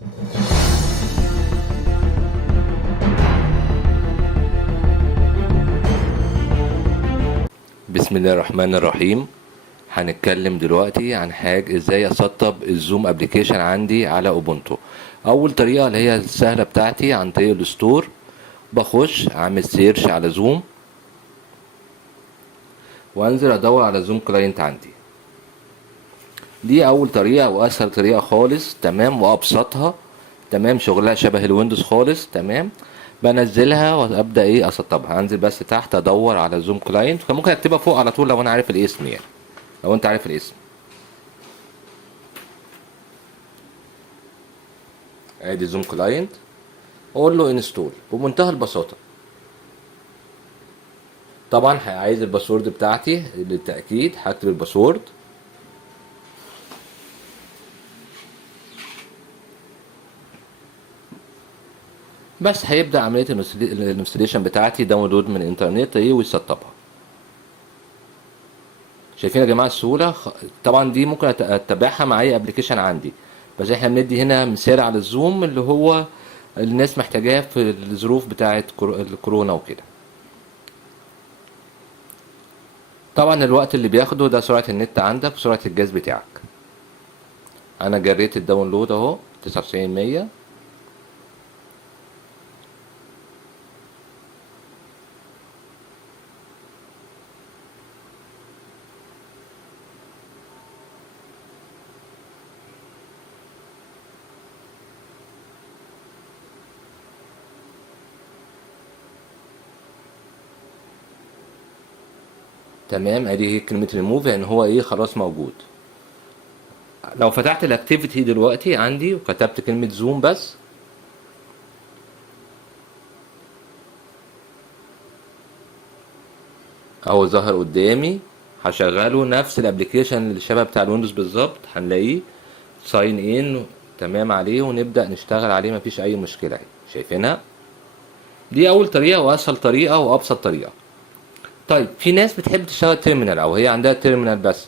بسم الله الرحمن الرحيم. هنتكلم دلوقتي عن حاجة ازاي اسطب الزوم ابلكيشن عندي على اوبونتو. اول طريقة اللي هي السهلة بتاعتي عن طريق الستور، بخش اعمل سيرش على زوم وانزل ادور على زوم كلاينت عندي. دي اول طريقة واسهل طريقة خالص، تمام، وابسطها، تمام، شغلها شبه الويندوز خالص، تمام. بنزلها وابدا اسطبها، انزل بس تحت ادور على زوم كلاينت، فممكن اكتبها فوق على طول لو انا عارف الاسم، يعني لو انت عارف الاسم. ادي زوم كلاينت، اقول له انستول بمنتهى البساطه. طبعا عايز الباسورد بتاعتي للتاكيد، هكتب الباسورد. بس هيبدا عمليه الانستليشن بتاعتي، داونلود من الانترنت ويسطبها. شايفين يا جماعه السهوله؟ طبعا دي ممكن اتبعها مع اي ابلكيشن عندي، بس احنا بندي هنا مثال على الزوم اللي هو الناس محتاجاه في الظروف بتاعه الكورونا وكده. طبعا الوقت اللي بياخده ده سرعه النت عندك وسرعه الجهاز بتاعك. انا جريت الداونلود اهو 99 100. تمام، ادي هي كلمه ريموف، يعني هو خلاص موجود. لو فتحت الاكتيفيتي دلوقتي عندي وكتبت كلمه زوم بس، اهو ظهر قدامي. هشغله نفس الابلكيشن اللي شبه بتاع الويندوز بالظبط، هنلاقيه ساين ان تمام عليه، ونبدا نشتغل عليه مفيش اي مشكله اهي. شايفينها؟ دي اول طريقه واسهل طريقه وابسط طريقه. طيب في ناس بتحب تشتغل تيرمينال او هي عندها تيرمينال بس،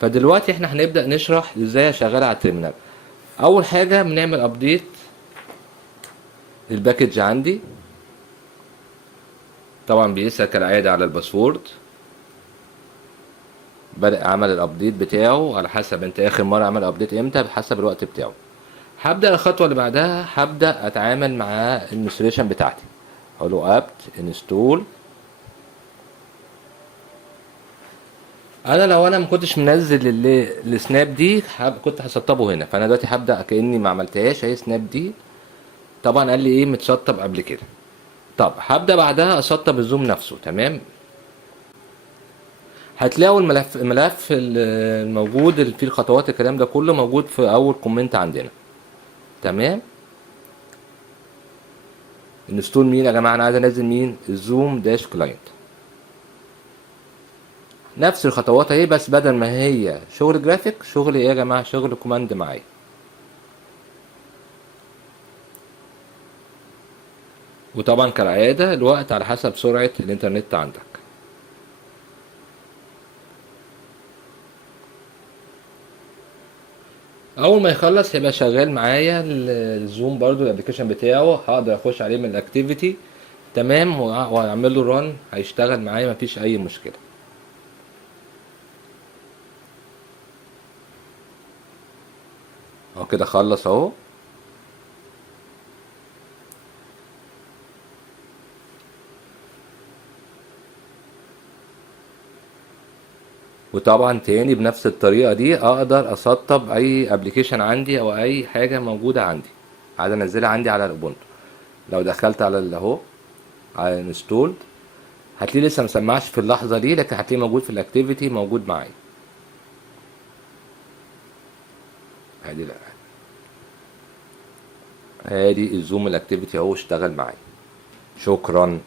فدلوقتي احنا هنبدا نشرح ازاي اشغلها على التيرمينال. اول حاجه بنعمل ابديت للباكج عندي. طبعا بيسأل كالعاده على الباسورد. بدأ عمل الابديت بتاعه على حسب انت اخر مره عمل ابديت امتى، بحسب الوقت بتاعه. هبدأ الخطوه اللي بعدها، هبدأ اتعامل مع الانستليشن بتاعتي. اقول له ابت انستول. انا لو انا ما كنتش منزل السناب دي كنت هسطبه هنا، فانا دلوقتي هبدأ كأني ما عملتهاش، اهي سناب دي. طبعا قال لي متسطب قبل كده. طب هبدأ بعدها اسطب الزوم نفسه، تمام. هتلاقوا الملف الموجود اللي فيه الخطوات، الكلام ده كله موجود في اول كومنت عندنا، تمام. انستول مين يا جماعه؟ انا عايز انزل مين؟ الزوم داش كلاينت. نفس الخطوات اهي، بس بدل ما هي شغل جرافيك، شغل يا جماعه؟ شغل كوماند معايا. وطبعا كالعاده الوقت على حسب سرعه الانترنت عندك. اول ما يخلص هيبقى شغال معايا الزوم برضو، الابلكيشن بتاعه هقدر اخش عليه من الاكتيفيتي، تمام، وهعمل له ران، هيشتغل معايا مفيش اي مشكله. اهو كده خلص اهو. وطبعا تاني بنفس الطريقه دي اقدر اسطب اي ابلكيشن عندي او اي حاجه موجوده عندي عايز انزلها عندي على الاوبونتو. لو دخلت على اهو على انستول، هتلاقيه لسه مسمعش في اللحظه دي، لكن هتلاقيه موجود في الاكتيفيتي، موجود معايا. ادي لا، ادي الزوم الاكتيفيتي اهو اشتغل معايا. شكرا.